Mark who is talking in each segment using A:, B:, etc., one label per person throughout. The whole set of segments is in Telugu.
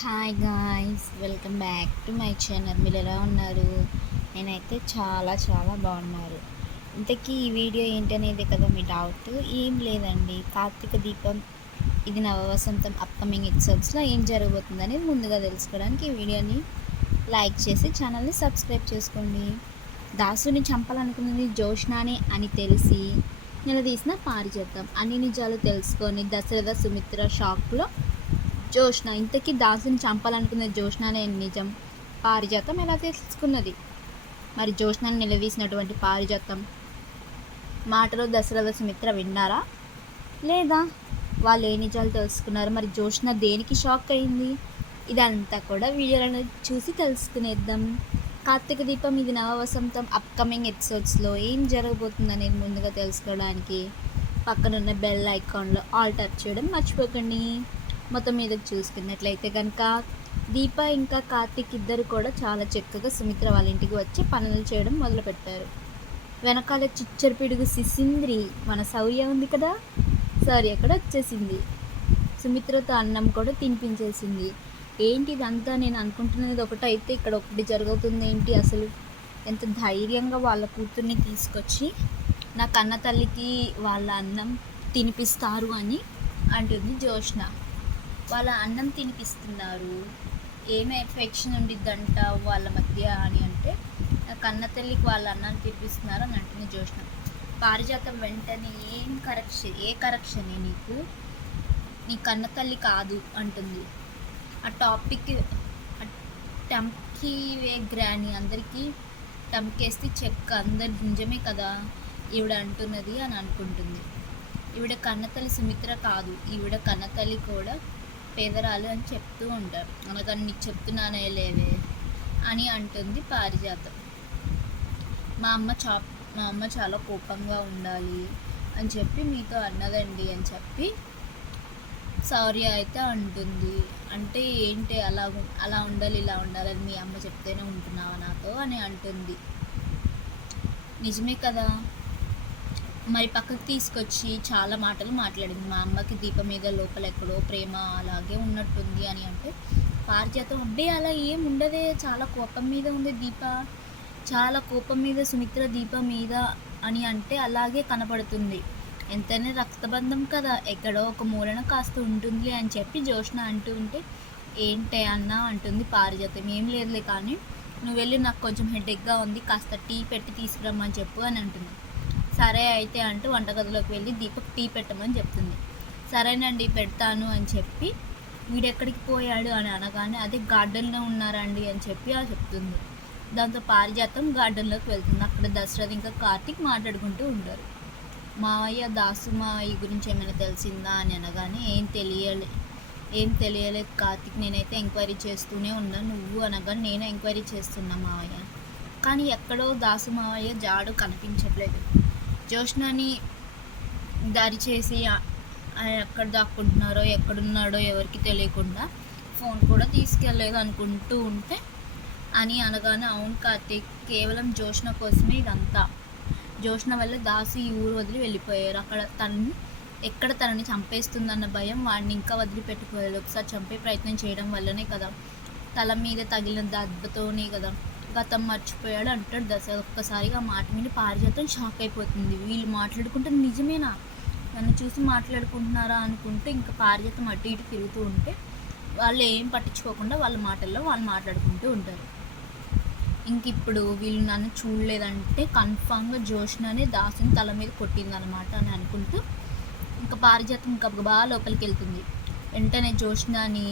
A: Hi guys welcome back to my channel మీరు ఎలా ఉన్నారు? నేనైతే చాలా చాలా బాగున్నారు. ఇంతకీ ఈ వీడియో ఏంటనేది కదా మీ డౌట్ ఏం లేదండి. కార్తీక దీపం ఇది నవవసంతం అప్కమింగ్ ఎపిసోడ్స్లో ఏం జరగబోతుందని ముందుగా తెలుసుకోవడానికి ఈ వీడియోని లైక్ చేసి ఛానల్ని సబ్స్క్రైబ్ చేసుకోండి. దాసుని చంపాలనుకున్నది జోష్నానే అని తెలిసి నిలదీసిన పారిజాతం అన్ని నిజాలు తెలుసుకొని దశరథ సుమిత్ర షాక్లో జోష్న ఇంతకీ దాసుని చంపాలనుకున్న జోష్న నిజం. పారిజాతం ఎలా తెలుసుకున్నది? మరి జోష్నని నిలదీసినటువంటి పారిజాతం మాటలో దశరథ సుమిత్ర విన్నారా? లేదా వాళ్ళు ఏ నిజాలు తెలుసుకున్నారు? మరి జోష్న దేనికి షాక్ అయింది? ఇదంతా కూడా వీడియోలను చూసి తెలుసుకునేద్దాం. కార్తీక దీపం ఇది నవ వసంతం అప్కమింగ్ ఎపిసోడ్స్లో ఏం జరగబోతుంది అనేది ముందుగా తెలుసుకోవడానికి పక్కనున్న బెల్ ఐకాన్లో ఆల్ టచ్ చేయడం మర్చిపోకండి. మొత్తం మీదకి చూసుకున్నట్లయితే కనుక దీప ఇంకా కార్తీక్ ఇద్దరు కూడా చాలా చక్కగా సుమిత్ర వాళ్ళ ఇంటికి వచ్చి పనులు చేయడం మొదలుపెట్టారు వెనకాల చిచ్చర పిడుగు సిసింద్రి మన సౌర్య ఉంది కదా? సారీ అక్కడ వచ్చేసింది. సుమిత్రతో అన్నం కూడా తినిపించేసింది. ఏంటి ఇదంతా? నేను అనుకుంటున్నది ఒకటైతే ఇక్కడ ఒకటి జరుగుతుంది ఏంటి అసలు? ఎంత ధైర్యంగా వాళ్ళ కూతుర్ని తీసుకొచ్చి నా కన్న తల్లికి వాళ్ళ అన్నం తినిపిస్తారు అని అంటుంది జోష్న వాళ్ళ అన్నం తినిపిస్తున్నారు. ఏమి ఎఫెక్షన్ ఉండిద్దంట వాళ్ళ మధ్య అని అంటే కన్న తల్లికి వాళ్ళ అన్నాన్ని తినిపిస్తున్నారు అని అంటుంది జోష్ణ పారిజాతం వెంటనే ఏం కరెక్షన్ ఏ కరెక్షనే నీకు? నీ కన్న తల్లి కాదు అంటుంది. ఆ టాపిక్ టంకి వే గ్రాని అందరికీ టంకేస్తే చెక్క అందరి నిజమే కదా ఈవిడ అంటున్నది అని అనుకుంటుంది. ఈవిడ కన్నతల్లి సుమిత్ర కాదు ఈవిడ కన్నతల్లి కూడా పేదరాలు అని చెప్తూ ఉంటారు. అనగానే నీకు చెప్తున్నానే లేవే అని అంటుంది పారిజాతం. మా అమ్మ చా మా అమ్మ చాలా కోపంగా ఉండాలి అని చెప్పి మీతో అన్నదండి అని చెప్పి సారీ అయితే అంటుంది. అంటే ఏంటి అలా అలా ఉండాలి ఇలా ఉండాలని మీ అమ్మ చెప్తేనే ఉంటున్నావా నాతో అని అంటుంది. నిజమే కదా? మరి పక్కకు తీసుకొచ్చి చాలా మాటలు మాట్లాడింది. మా అమ్మకి దీపం మీద లోపల ఎక్కడో ప్రేమ అలాగే ఉన్నట్టుంది అని అంటే పారిజాతం అబ్బే అలా ఏం ఉండదే. చాలా కోపం మీద ఉంది దీప. చాలా కోపం మీద సుమిత్ర దీప మీద అని అంటే అలాగే కనపడుతుంది. ఎంతైనా రక్తబంధం కదా. ఎక్కడో ఒక మూలన కాస్త ఉంటుంది అని చెప్పి జోష్న అంటూ ఉంటే ఏంటే అన్న అంటుంది పారిజాతం. ఏం లేదులే కానీ నువ్వు వెళ్ళి నాకు కొంచెం హెడేక్గా ఉంది. కాస్త టీ పెట్టి తీసుకురమ్మని చెప్పు అని అంటుంది. సరే అయితే అంటూ వంటగదిలోకి వెళ్ళి దీపక్ టీ పెట్టమని చెప్తుంది. సరేనండి పెడతాను అని చెప్పి వీడెక్కడికి పోయాడు అని అనగానే అదే గార్డెన్లో ఉన్నారండి అని చెప్పి ఆ చెప్తుంది. దాంతో పారిజాతం గార్డెన్లోకి వెళ్తుంది. అక్కడ దశరథ్ ఇంకా కార్తీక్ మాట్లాడుకుంటూ ఉంటారు. మావయ్య దాసు మావయ్య గురించి ఏమైనా తెలిసిందా అని అనగానే ఏం తెలియలే ఏం తెలియలేదు కార్తీక్ నేనైతే ఎంక్వైరీ చేస్తూనే ఉన్నా నువ్వు అనగానే నేను ఎంక్వైరీ చేస్తున్నా మావయ్య. కానీ ఎక్కడో దాసు మావయ్య జాడు కనిపించట్లేదు. జోష్నాని దారి చేసి ఎక్కడ దాక్కుంటున్నారో ఎక్కడున్నాడో ఎవరికి తెలియకుండా ఫోన్ కూడా తీసుకెళ్ళలేదు అనుకుంటూ ఉంటే అని అనగానే అవును కార్తీక్ కేవలం జోష్న కోసమే ఇదంతా. జోష్న వల్ల దాసు ఈ ఊరు వదిలి వెళ్ళిపోయారు. అక్కడ తనని ఎక్కడ తనని చంపేస్తుందన్న భయం వాడిని ఇంకా వదిలిపెట్టుకోలేదు. ఒకసారి చంపే ప్రయత్నం చేయడం వల్లనే కదా. తల మీద తగిలిన దెబ్బతోనే కదా. గతం మర్చిపోయాడు అంటాడు దశరథ ఒక్కసారిగా ఆ మాట మీద పారిజాతం షాక్ అయిపోతుంది. వీళ్ళు మాట్లాడుకుంటే నిజమేనా? నన్ను చూసి మాట్లాడుకుంటున్నారా అనుకుంటే ఇంకా పారిజాతం అటు ఇటు తిరుగుతూ ఉంటే వాళ్ళు ఏం పట్టించుకోకుండా వాళ్ళ మాటల్లో వాళ్ళు మాట్లాడుకుంటూ ఉంటారు. ఇంక ఇప్పుడు వీళ్ళు నన్ను చూడలేదంటే కన్ఫామ్గా జోష్ననే దాసుని తల మీద కొట్టిందనమాట అని అనుకుంటూ ఇంకా పారిజాతం ఇంకా బాగా లోపలికి వెళ్తుంది. వెంటనే జోష్నని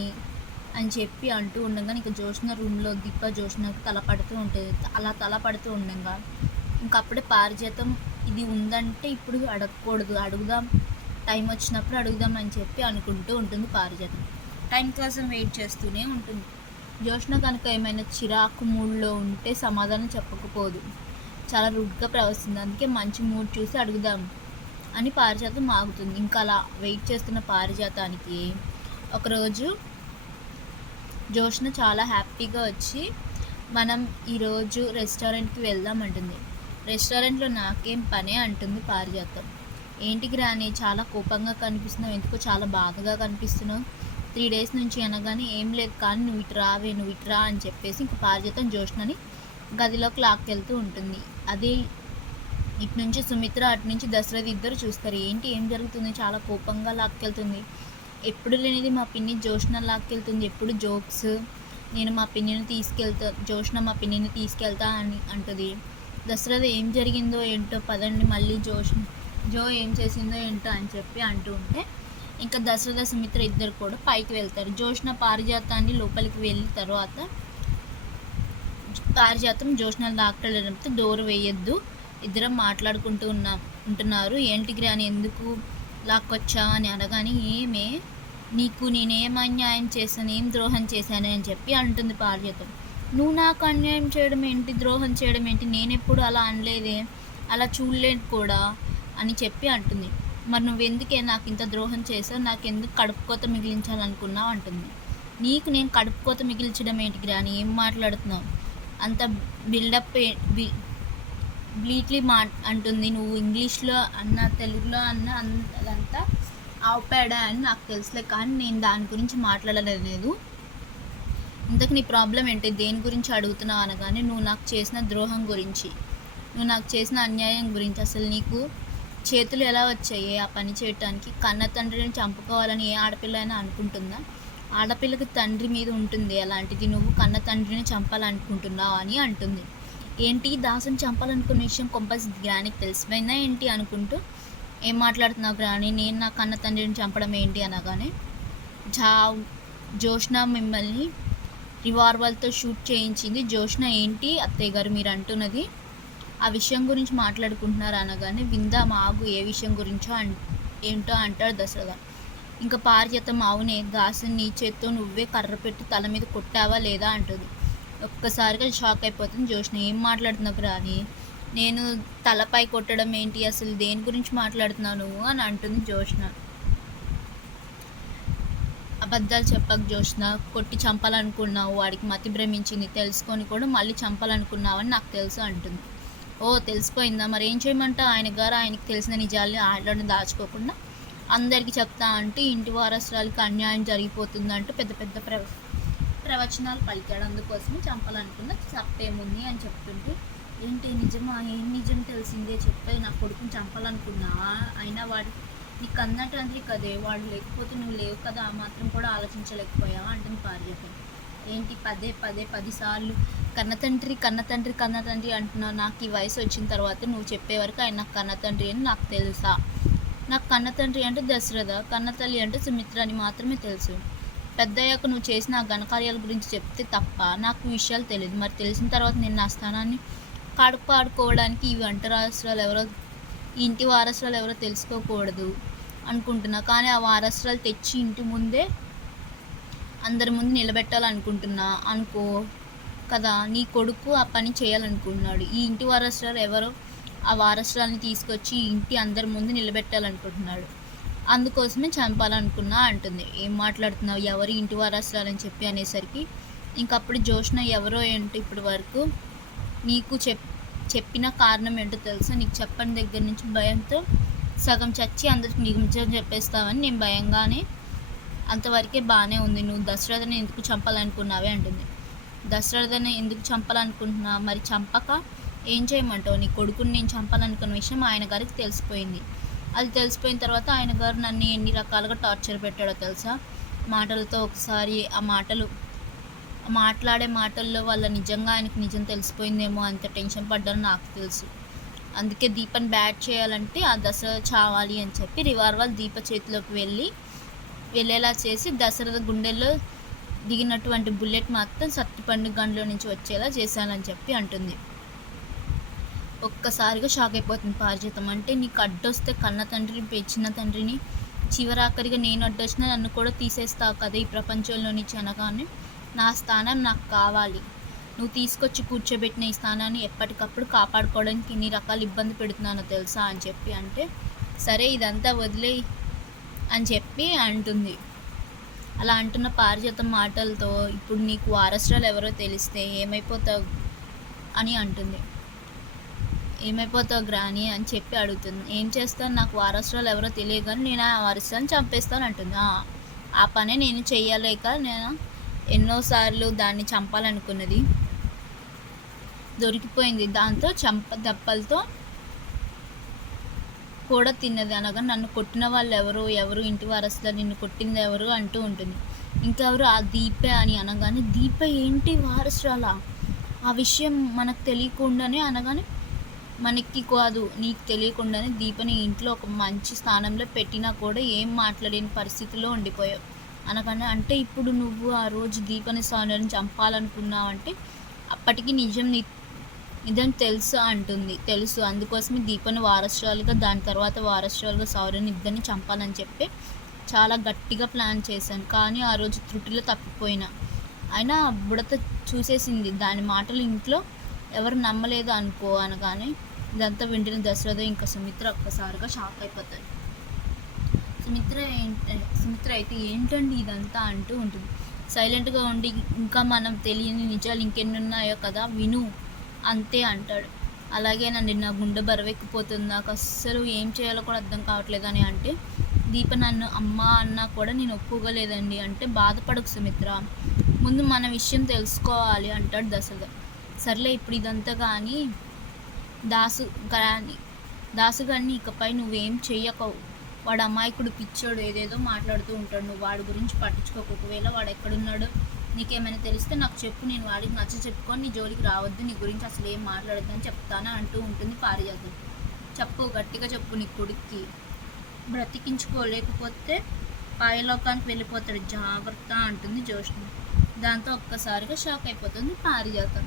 A: అని చెప్పి అంటూ ఉండగా ఇంకా జోష్న రూమ్లో దిప్ప జోష్నకు తల పడుతూ ఉంటుంది. అలా తల పడుతూ ఉండగా ఇంకా అప్పుడే పారిజాతం ఇది ఉందంటే ఇప్పుడు అడగకూడదు. అడుగుదాం టైం వచ్చినప్పుడు అడుగుదాం అని చెప్పి అనుకుంటూ ఉంటుంది పారిజాతం. టైం కోసం వెయిట్ చేస్తూనే ఉంటుంది. జోష్న కనుక ఏమైనా చిరాకు మూడ్లో ఉంటే సమాధానం చెప్పకపోదు. చాలా రుడ్గా ప్రవర్తిస్తుంది. అందుకే మంచి మూడ్ చూసి అడుగుదాం అని పారిజాతం ఆగుతుంది. ఇంకా అలా వెయిట్ చేస్తున్న పారిజాతానికి ఒకరోజు జోష్న చాలా హ్యాపీగా వచ్చి మనం ఈరోజు రెస్టారెంట్కి వెళ్దాం అంటుంది. రెస్టారెంట్లో నాకేం పనే అంటుంది పారిజాతం. ఏంటికి రాని చాలా కోపంగా కనిపిస్తున్నావు. ఎందుకో చాలా బాధగా కనిపిస్తున్నావు. త్రీ డేస్ నుంచి అనగానే ఏం లేదు కానీ నువ్వు ఇటు రావే నువ్వు ఇటు రా అని చెప్పేసి ఇంక పారిజాతం జోష్నని గదిలోకి లాక్కెళ్తూ ఉంటుంది. అది ఇటు నుంచి సుమిత్ర అటు నుంచి దశరథ్ ఇద్దరు చూస్తారు. ఏంటి ఏం జరుగుతుంది? చాలా కోపంగా లాక్కెళ్తుంది. ఎప్పుడు లేనిది మా పిన్ని జోష్న లాక్కెళ్తుంది. ఎప్పుడు జోక్స్? నేను మా పిన్నిని తీసుకెళ్తా జోష్న మా పిన్నిని తీసుకెళ్తా అని అంటుంది. దశరథ్ ఏం జరిగిందో ఏంటో పదండి మళ్ళీ జోష్ జో ఏం చేసిందో ఏంటో అని చెప్పి అంటూ ఉంటే ఇంకా దశరథ సుమిత్ర ఇద్దరు కూడా పైకి వెళ్తారు. జోష్న పారిజాతాన్ని లోపలికి వెళ్ళిన తర్వాత పారిజాతం జోష్న లాక్కెళ్ళడంతో డోర్ వేయొద్దు. ఇద్దరం మాట్లాడుకుంటూ ఉన్నాం ఉంటున్నారు. ఏంటి గ్రాని ఎందుకు లాక్కొచ్చా అని అనగానే ఏమే? నీకు నేనేం అన్యాయం చేశాను? ఏం ద్రోహం చేశాను? అని చెప్పి అంటుంది పారిజాతం నువ్వు నాకు అన్యాయం చేయడం ఏంటి? ద్రోహం చేయడం ఏంటి? నేనెప్పుడు అలా అనలేదే? అలా చూడలేదు కూడా? అని చెప్పి అంటుంది. మరి నువ్వు ఎందుకే నాకు ఇంత ద్రోహం చేసావు నాకు ఎందుకు కడుపుకోత మిగిలించాలనుకున్నావు? అంటుంది. నీకు నేను కడుపు కోత మిగిల్చడం ఏంటి గ్రాని? ఏం మాట్లాడుతున్నావు? అంత బిల్డప్ బ్లీట్లీ మా అంటుంది నువ్వు ఇంగ్లీష్లో అన్న తెలుగులో అన్న అదంతా ఆవుపేడ అని నాకు తెలుసులే కానీ నేను దాని గురించి మాట్లాడలేదు ఇంతకు నీ ప్రాబ్లం ఏంటి? దేని గురించి అడుగుతున్నావు అనగానే నువ్వు నాకు చేసిన ద్రోహం గురించి. నువ్వు నాకు చేసిన అన్యాయం గురించి. అసలు నీకు చేతులు ఎలా వచ్చాయి ఆ పని చేయటానికి? కన్న తండ్రిని చంపుకోవాలని ఏ ఆడపిల్ల అయినా అనుకుంటుందా? ఆడపిల్లకి తండ్రి మీద ఉంటుంది అలాంటిది. నువ్వు కన్న తండ్రిని చంపాలనుకుంటున్నావు అని అంటుంది. ఏంటి దాసుని చంపాలనుకున్న విషయం కొంపల్సి గ్రానికి తెలిసిపోయిందా ఏంటి అనుకుంటూ ఏం మాట్లాడుతున్నావు గ్రాని? నేను నా కన్న తండ్రిని చంపడం ఏంటి అనగానే జా జోష్న మిమ్మల్ని రివాల్వర్తో షూట్ చేయించింది. జోష్న ఏంటి అత్తయ్య గారు మీరు అంటున్నది? ఆ విషయం గురించి మాట్లాడుకుంటున్నారు అనగానే విందా మాగు ఏ విషయం గురించో అం ఏంటో అంటాడు దశరథ. ఇంకా పారిజాతం అవునే దాసుని నీ చేత్తో నువ్వే కర్ర పెట్టి తల మీద కొట్టావా లేదా అంటుంది. ఒక్కసారిగా షాక్ అయిపోతుంది. జోష్ణ ఏం మాట్లాడుతున్నావు రాని నేను తలపై కొట్టడం ఏంటి? అసలు దేని గురించి మాట్లాడుతున్నావు నువ్వు? అని అంటుంది జోష్న. అబద్ధాలు చెప్పక జోష్న. కొట్టి చంపాలనుకున్నావు. వాడికి మతి భ్రమించింది. తెలుసుకొని కూడా మళ్ళీ చంపాలనుకున్నావని నాకు తెలుసు అంటుంది. ఓ తెలిసిపోయిందా? మరి ఏం చేయమంటా ఆయన గారు ఆయనకి తెలిసిన నిజాల్ని ఆటలను దాచుకోకుండా అందరికీ చెప్తా అంటూ ఇంటి వారసురాలకి అన్యాయం జరిగిపోతుందంటూ పెద్ద పెద్ద ప్ర ప్రవచనాలు పలికాడు. అందుకోసమే చంపాలనుకున్న తప్పేముంది అని చెప్తుంటే ఏంటి నిజమా? ఏం నిజం తెలిసిందే? చెప్పే నా కొడుకుని చంపాలనుకున్నావా అయినా వాడి నీకు కన్న తండ్రి కదే వాడు లేకపోతే నువ్వు లేవు కదా ఆ మాత్రం కూడా ఆలోచించలేకపోయావా? అంటుంది పారిజాతం ఏంటి? పదే పదే పదిసార్లు కన్నతండ్రి కన్నతండ్రి కన్న తండ్రి అంటున్నావు. నాకు ఈ వయసు వచ్చిన తర్వాత నువ్వు చెప్పే వరకు ఆయన నాకు కన్న తండ్రి అని నాకు తెలుసా? నాకు కన్నతండ్రి అంటే దశరథ కన్నతల్లి అంటే సుమిత్ర అని మాత్రమే తెలుసు. పెద్దయ్యాక నువ్వు చేసిన ఆ ఘనకార్యాల గురించి చెప్తే తప్ప నాకు విషయాలు తెలియదు మరి తెలిసిన తర్వాత నేను నా స్థానాన్ని కడుపు ఆడుకోవడానికి ఈ వంట ఎవరో ఇంటి వారసురాలు ఎవరో తెలుసుకోకూడదు అనుకుంటున్నా. కానీ ఆ వారసురాలు తెచ్చి ఇంటి ముందే అందరి ముందు నిలబెట్టాలనుకుంటున్నా. అనుకో కదా నీ కొడుకు ఆ పని చేయాలనుకుంటున్నాడు. ఈ ఇంటి వారసురాలు ఎవరో ఆ వారసురాల్ని తీసుకొచ్చి ఇంటి అందరి ముందు నిలబెట్టాలనుకుంటున్నాడు. అందుకోసమే చంపాలనుకున్నా అంటుంది. ఏం మాట్లాడుతున్నావు? ఎవరు ఇంటి వారసురాలని చెప్పి అనేసరికి ఇంకప్పుడు జోష్న ఎవరో ఏంటో ఇప్పటి వరకు నీకు చెప్ చెప్పిన కారణం ఏంటో తెలుసా? నీకు చెప్పని దగ్గర నుంచి భయంతో సగం చచ్చి అందరికి నిజం చెప్పేస్తావని నేను భయంగానే అంతవరకే బాగానే ఉంది. నువ్వు దశరథని ఎందుకు చంపాలనుకున్నావే? అంటుంది. దశరథని ఎందుకు చంపాలనుకుంటున్నా? మరి చంపక ఏం చేయమంటావు? నీ కొడుకుని నేను చంపాలనుకున్న విషయం ఆయన గారికి తెలిసిపోయింది. అది తెలిసిపోయిన తర్వాత ఆయన గారు నన్ను ఎన్ని రకాలుగా టార్చర్ పెట్టాడో తెలుసా? మాటలతో ఒకసారి ఆ మాటలు మాట్లాడే మాటల్లో వాళ్ళ నిజంగా ఆయనకి నిజం తెలిసిపోయిందేమో అంత టెన్షన్ పడ్డారో నాకు తెలుసు. అందుకే దీపని బ్యాట్ చేయాలంటే ఆ దశ చావాలి అని చెప్పి రివాల్వర్ దీప చేతిలోకి వెళ్ళి వెళ్ళేలా చేసి దశరథ గుండెల్లో దిగినటువంటి బుల్లెట్ మాత్రం సత్తిపండు గన్లో నుంచి వచ్చేలా చేశానని చెప్పి అంటుంది. ఒక్కసారిగా షాక్ అయిపోతుంది పారిజాతం. అంటే నీకు అడ్డొస్తే కన్న తండ్రిని పెంచిన తండ్రిని చివరాఖరిగా నేను అడ్డొచ్చినా నన్ను కూడా తీసేస్తావు కదా ఈ ప్రపంచంలో నుంచి అనగానే నా స్థానం నాకు కావాలి. నువ్వు తీసుకొచ్చి కూర్చోబెట్టిన ఈ స్థానాన్ని ఎప్పటికప్పుడు కాపాడుకోవడానికి ఇన్ని రకాల ఇబ్బంది పెడుతున్నానో తెలుసా అని చెప్పి అంటే సరే ఇదంతా వదిలే అని చెప్పి అంటుంది. అలా అంటున్న పారిజాతం మాటలతో ఇప్పుడు నీకు వారసురాలు ఎవరో తెలిస్తే ఏమైపోతావు అని అంటుంది. ఏమైపోతావు గ్రాని అని చెప్పి అడుగుతుంది. ఏం చేస్తాను నాకు వారసురాలు ఎవరో తెలియదు కానీ నేను ఆ వారసులను చంపేస్తాను అంటుంది. "ఆ, ఆ పనే నేను చెయ్యలేక నేను ఎన్నోసార్లు దాన్ని చంపాలనుకున్నది. దొరికిపోయింది. దాంతో చంప దప్పలతో కూడా తిన్నది. అనగా నన్ను కొట్టిన వాళ్ళు ఎవరు? ఎవరు? ఇంటి వారసులో నిన్ను కొట్టింది ఎవరు? అంటూ ఉంటుంది. ఇంకెవరు? ఆ దీపే అని అనగానే దీప ఏంటి వారసురాలా? ఆ విషయం మనకు తెలియకుండానే అనగానే మనకి కాదు నీకు తెలియకుండానే దీపని ఇంట్లో ఒక మంచి స్థానంలో పెట్టినా కూడా ఏం మాట్లాడని పరిస్థితిలో ఉండిపోయావు. అనగానే అంటే ఇప్పుడు నువ్వు ఆ రోజు దీపని స్వామిని చంపాలనుకున్నావంటే అప్పటికి నిజం నీ నిజం తెలుసు అంటుంది. తెలుసు. అందుకోసమే దీపని వారసురాలుగా దాని తర్వాత వారసురాలుగా సౌర్యని ఇద్దరిని చంపాలని చెప్పి చాలా గట్టిగా ప్లాన్ చేశాను. కానీ ఆ రోజు త్రుటిలో తప్పిపోయినా. అయినా బుడత చూసేసింది. దాని మాటలు ఇంట్లో ఎవరు నమ్మలేదు అనుకో అనగానే ఇదంతా వింటున్న దశరథ ఇంకా సుమిత్ర ఒక్కసారిగా షాక్ అయిపోతారు. సుమిత్ర ఏంట సుమిత్ర అయితే ఏంటండి ఇదంతా అంటూ ఉంటుంది. సైలెంట్గా ఉండి ఇంకా మనం తెలియని నిజాలు ఇంకెన్నున్నాయో కదా విను అంతే అంటాడు. అలాగే నన్ను నా గుండె బరవెక్కిపోతుంది నాకు అస్సలు ఏం చేయాలో కూడా అర్థం కావట్లేదు అని అంటే దీప నన్ను అమ్మ అన్నా కూడా నేను ఒప్పుకోలేదండి అంటే బాధపడకు సుమిత్ర. ముందు మన విషయం తెలుసుకోవాలి అంటాడు దశరథ. సర్లే ఇప్పుడు ఇదంతా కానీ దాసు కానీ దాసు కానీ ఇకపై నువ్వేం చెయ్యకవు. వాడు అమాయకుడు పిచ్చోడు ఏదేదో మాట్లాడుతూ ఉంటాడు. నువ్వు వాడి గురించి పట్టించుకోకు. ఒకవేళ వాడు ఎక్కడున్నాడో నీకేమైనా తెలిస్తే నాకు చెప్పు. నేను వాడికి నచ్చ చెప్పుకొని నీ జోలికి రావద్దు. నీ గురించి అసలు ఏం మాట్లాడద్దు అని చెప్తాను అంటూ ఉంటుంది పారిజాతం. చెప్పు గట్టిగా చెప్పు నీ కొడుక్కి. బ్రతికించుకోలేకపోతే పాయలోకానికి వెళ్ళిపోతాడు. జాగ్రత్త అంటుంది జోష్ని. దాంతో ఒక్కసారిగా షాక్ అయిపోతుంది పారిజాతం.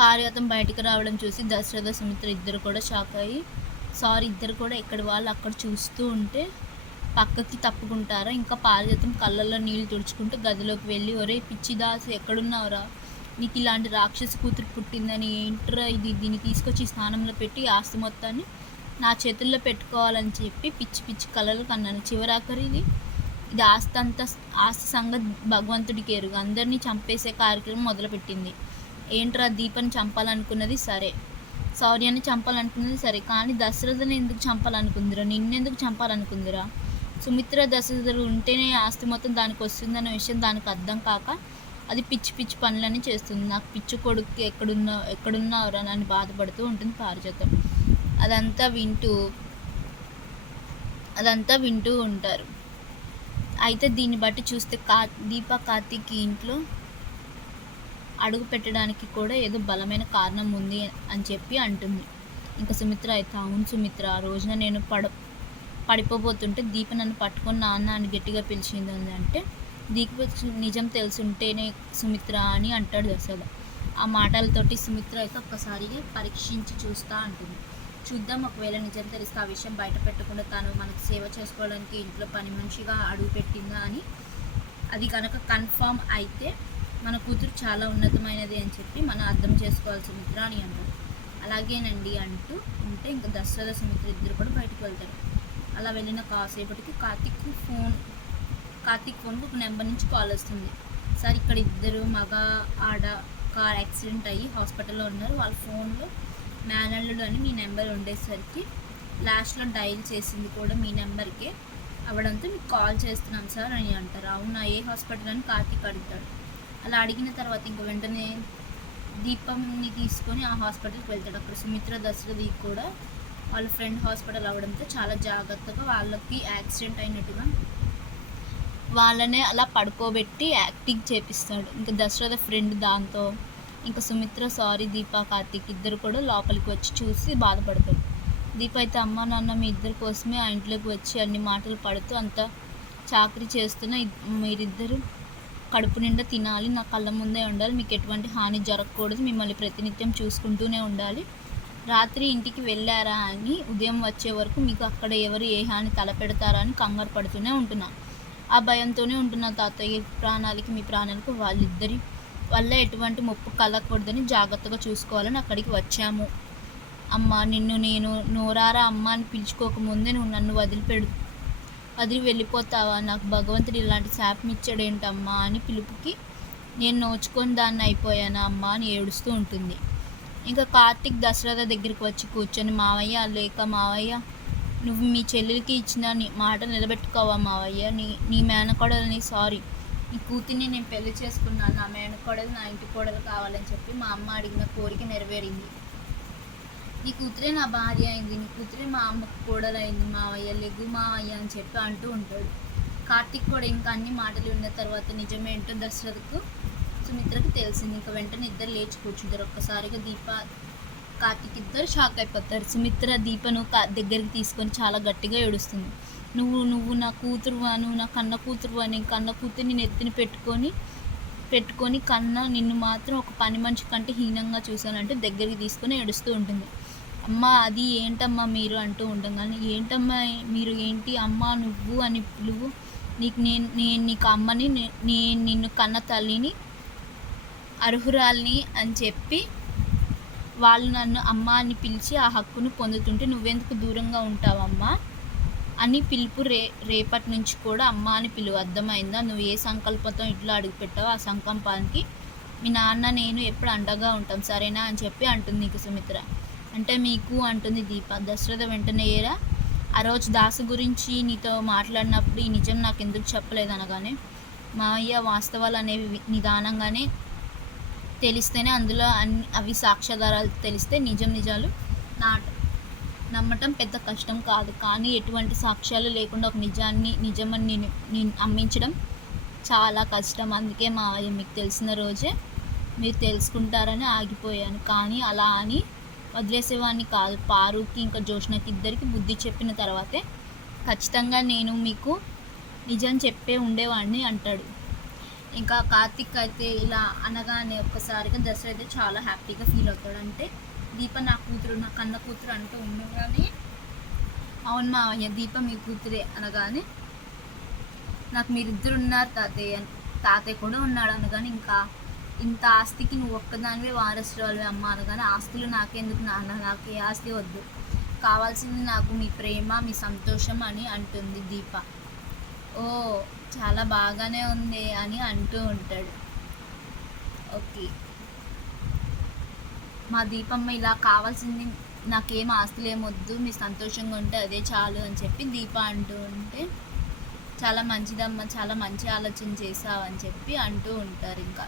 A: పారిజాతం బయటకు రావడం చూసి దశరథ సుమిత్ర ఇద్దరు కూడా షాక్ అయ్యి సారీ ఇద్దరు కూడా ఇక్కడ వాళ్ళు అక్కడ చూస్తూ ఉంటే పక్కకి తప్పుకుంటారా? ఇంకా పారిజాతం కళ్ళల్లో నీళ్ళు తుడుచుకుంటూ గదిలోకి వెళ్ళి ఒరే పిచ్చిదాసు ఎక్కడున్నావురా? నీకు ఇలాంటి రాక్షస కూతురు పుట్టిందని ఏంట్రా ఇది? దీన్ని తీసుకొచ్చి స్థానంలో పెట్టి ఆస్తి మొత్తాన్ని నా చేతుల్లో పెట్టుకోవాలని చెప్పి పిచ్చి పిచ్చి కళ్ళలు కన్నాను. చివరాఖరి ఇది ఇది ఆస్తి అంతా ఆస్తి సంగతి భగవంతుడికి ఎరుగు. అందరినీ చంపేసే కార్యక్రమం మొదలుపెట్టింది. ఏంట్రా దీపని చంపాలనుకున్నది సరే. శౌర్యాన్ని చంపాలనుకున్నది సరే. కానీ దశరథని ఎందుకు చంపాలనుకుందిరా? నిన్నెందుకు చంపాలనుకుందిరా? సుమిత్ర దశరథుడు ఉంటేనే ఆస్తి మొత్తం దానికి వస్తుందన్న విషయం దానికి అర్థం కాక అది పిచ్చి పిచ్చి పనులని చేస్తుంది. నాకు పిచ్చి కొడుకు ఎక్కడున్నా ఎక్కడున్నావురా అని బాధపడుతూ ఉంటుంది పారిజాతం. అదంతా వింటూ అదంతా వింటూ ఉంటారు. అయితే దీన్ని బట్టి చూస్తే కా దీప కార్తీక్ ఇంట్లో అడుగు పెట్టడానికి కూడా ఏదో బలమైన కారణం ఉంది అని చెప్పి అంటుంది. ఇంకా సుమిత్ర అయితే అవును సుమిత్ర ఆ రోజున నేను పడ పడిపోబోతుంటే దీప నన్ను పట్టుకొని నాన్న అని గట్టిగా పిలిచింది అంటే దీప నిజం తెలుసుంటేనే సుమిత్ర అని అంటాడు దశరథ. ఆ మాటలతోటి సుమిత్ర అయితే ఒక్కసారిగా పరీక్షించి చూస్తా అంటుంది. చూద్దాం ఒకవేళ నిజం తెలిస్తే ఆ విషయం బయట పెట్టకుండా తను మనకు సేవ చేసుకోవడానికి ఇంట్లో పని మనిషిగా అడుగు పెట్టిందా అని. అది కనుక కన్ఫామ్ అయితే మన కూతురు చాలా ఉన్నతమైనది అని చెప్పి మనం అర్థం చేసుకోవాలి సుమిత్ర అని అంటారు అలాగేనండి అంటూ ఉంటే ఇంకా దశరథ సుమిత్ర ఇద్దరు కూడా బయటకు వెళ్తారు. అలా వెళ్ళిన కాసేపటికి కార్తిక్ ఫోన్ కార్తిక్ ఫోన్కి ఒక నెంబర్ నుంచి కాల్ వస్తుంది. సార్ ఇక్కడ ఇద్దరు మగ ఆడ కార్ యాక్సిడెంట్ అయ్యి హాస్పిటల్లో ఉన్నారు. వాళ్ళ ఫోన్లో మేనల్లుడు అని మీ నెంబర్ ఉండేసరికి లాస్ట్లో డైల్ చేసింది కూడా మీ నెంబర్కే. అవడంతో మీకు కాల్ చేస్తున్నాం సార్ అని అంటారు. అవునా ఏ హాస్పిటల్? అని కార్తిక్ అడుగుతాడు. అలా అడిగిన తర్వాత ఇంక వెంటనే దీపంని తీసుకొని ఆ హాస్పిటల్కి వెళ్తాడు. అక్కడ సుమిత్ర దశరథి కూడా వాళ్ళ ఫ్రెండ్ హాస్పిటల్ అవడంతో చాలా జాగ్రత్తగా వాళ్ళకి యాక్సిడెంట్ అయినట్టుగా వాళ్ళనే అలా పడుకోబెట్టి యాక్టింగ్ చేపిస్తాడు. ఇంకా దశరథ ఫ్రెండ్ దాంతో ఇంకా సుమిత్ర సారీ దీప కార్తీక్ ఇద్దరు కూడా లోపలికి వచ్చి చూసి బాధపడతాడు దీప అయితే అమ్మ నాన్న మీ ఇద్దరి కోసమే ఆ ఇంట్లోకి వచ్చి అన్ని మాటలు పడుతూ అంత చాకరీ చేస్తున్న మీరిద్దరు కడుపు నిండా తినాలి. నా కళ్ళ ముందే ఉండాలి. మీకు ఎటువంటి హాని జరగకూడదు. మిమ్మల్ని ప్రతినిత్యం చూసుకుంటూనే ఉండాలి. రాత్రి ఇంటికి వెళ్ళారా అని ఉదయం వచ్చే వరకు మీకు అక్కడ ఎవరు ఏ హాని తలపెడతారా అని కంగారు పడుతూనే ఉంటున్నా. ఆ భయంతోనే ఉంటున్న తాతయ్య. ప్రాణాలకి మీ ప్రాణాలకు వాళ్ళిద్దరి వల్ల ఎటువంటి ముప్పు కలగకూడదని జాగ్రత్తగా చూసుకోవాలని అక్కడికి వచ్చాము. అమ్మ నిన్ను నేను నోరారా అమ్మ అని పిలుచుకోకముందే నువ్వు నన్ను వదిలిపెడు వదిలి వెళ్ళిపోతావా? నాకు భగవంతుడు ఇలాంటి శాపం ఇచ్చాడేంటమ్మా అని పిలుపుకి నేను నోచుకొని దాన్ని అయిపోయానా అమ్మా అని ఏడుస్తూ ఉంటుంది. ఇంకా కార్తిక్ దశరథ దగ్గరికి వచ్చి కూర్చొని మావయ్య లేక మావయ్య నువ్వు మీ చెల్లెలకి ఇచ్చిన నీ మాట నిలబెట్టుకోవా మావయ్య? నీ నీ మేనకోడలని సారీ నీ కూతుర్ని నేను పెళ్ళి చేసుకున్నాను. నా మేనకోడలు నా ఇంటి కోడలు కావాలని చెప్పి మా అమ్మ అడిగిన కోరిక నెరవేరింది. నీ కూతురే నా భార్య అయింది నీ కూతురే మా అమ్మకు కోడలైంది మావయ్య లెగ్గు మావయ్య అని చెప్పి అంటూ ఉంటాడు. కార్తిక్ కూడా ఇంకా అన్ని మాటలు విన్న తర్వాత నిజమేంటో దశరథకు సుమిత్రకు తెలిసింది. ఇంకా వెంటనే ఇద్దరు లేచి కూర్చుంటారు. ఒక్కసారిగా దీప కార్తిక్ ఇద్దరు షాక్ అయిపోతారు. సుమిత్ర దీపను కా దగ్గరికి తీసుకొని చాలా గట్టిగా ఏడుస్తుంది. నువ్వు నువ్వు నా కూతురు నువ్వు నా కన్న కూతురు అని కన్న కూతుర్ని నెత్తిని పెట్టుకొని పెట్టుకొని కన్న నిన్ను మాత్రం ఒక పని మనిషి కంటే హీనంగా చూశానంటే దగ్గరికి తీసుకొని ఏడుస్తూ ఉంటుంది. అమ్మ అది ఏంటమ్మా మీరు అంటూ ఉండగానే కానీ ఏంటమ్మా మీరు ఏంటి అమ్మ నువ్వు అని పిలువు? నీకు నేను నేను నీకు అమ్మని నేను నిన్ను కన్న తల్లిని అర్హురాల్ని అని చెప్పి వాళ్ళు నన్ను అమ్మ అని పిలిచి ఆ హక్కును పొందుతుంటే నువ్వెందుకు దూరంగా ఉంటావమ్మా? అని పిలుపు రే రేపటి నుంచి కూడా అమ్మ అని పిలువు. అర్థమైందా? నువ్వు ఏ సంకల్పంతో ఇట్లా అడుగుపెట్టావో ఆ సంకల్పానికి మీ నాన్న నేను ఎప్పుడు అండగా ఉంటాం సరేనా? అని చెప్పి అంటుంది నీకు సుమిత్ర. అంటే మీకు అంటుంది దీప దశరథ వెంటనే ఏరా? ఆ రోజు దాసు గురించి నీతో మాట్లాడినప్పుడు ఈ నిజం నాకు ఎందుకు చెప్పలేదు అనగానే మావయ్య వాస్తవాలు అనేవి నిదానంగానే తెలిస్తేనే అందులో అన్ని అవి సాక్ష్యాధారాలు తెలిస్తే నిజం నిజాలు నాట నమ్మటం పెద్ద కష్టం కాదు. కానీ ఎటువంటి సాక్ష్యాలు లేకుండా ఒక నిజాన్ని నిజమని నేను నేను అమ్మించడం చాలా కష్టం. అందుకే మా మీకు తెలిసిన రోజే మీరు తెలుసుకుంటారని ఆగిపోయాను. కానీ అలా అని వదిలేసేవాడిని కాదు. పారుకి ఇంకా జోష్నకి ఇద్దరికి బుద్ధి చెప్పిన తర్వాతే ఖచ్చితంగా నేను మీకు నిజం చెప్పే ఉండేవాడిని అంటాడు. ఇంకా కార్తిక్ అయితే ఇలా అనగానే ఒక్కసారిగా దసరా అయితే చాలా హ్యాపీగా ఫీల్ అవుతాడు. అంటే దీప నా కూతురు నా కన్న కూతురు అంటూ ఉండగానే అవును మావయ్య దీప మీ కూతురే అనగానే నాకు మీరిద్దరు ఉన్నారు తాతయ్య తాతయ్య కూడా ఉన్నాడు అనగానే ఇంకా ఇంత ఆస్తికి నువ్వు ఒక్కదానివే వారసురాలు అమ్మ అనగానే ఆస్తులు నాకెందుకు నాన్న? నాకు ఏ ఆస్తి వద్దు. కావాల్సింది నాకు మీ ప్రేమ మీ సంతోషం అని అంటుంది దీప. ఓ చాలా బాగానే ఉంది అని అంటూ ఉంటాడు. ఓకే. మా దీపమ్మ ఇలా కావాల్సింది నాకేం ఆస్తులు ఏమొద్దు మీ సంతోషంగా ఉంటే అదే చాలు అని చెప్పి దీప అంటూ ఉంటే చాలా మంచిదమ్మ చాలా మంచి ఆలోచన చేసావు అని చెప్పి అంటూ ఉంటారు ఇంకా.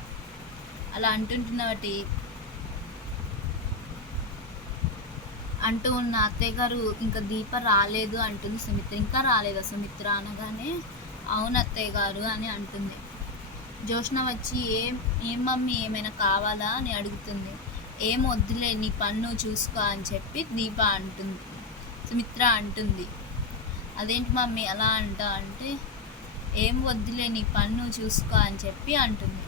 A: అలా అంటుంటున్న వాటి అంటూ ఉన్న అత్తయ్య గారు ఇంకా దీప రాలేదు అంటుంది సుమిత్ర. ఇంకా రాలేదు సుమిత్ర అనగానే అవును అత్తయ్య గారు అని అంటుంది. జోష్ణ వచ్చి ఏం ఏం మమ్మీ ఏమైనా కావాలా? అని అడుగుతుంది. ఏం వద్దులే నీ పన్ను చూసుకో అని చెప్పి దీప అంటుంది. సుమిత్ర అంటుంది. అదేంటి మమ్మీ అలా అంటా అంటే ఏం వద్దులే నీ పన్ను చూసుకో అని చెప్పి అంటుంది.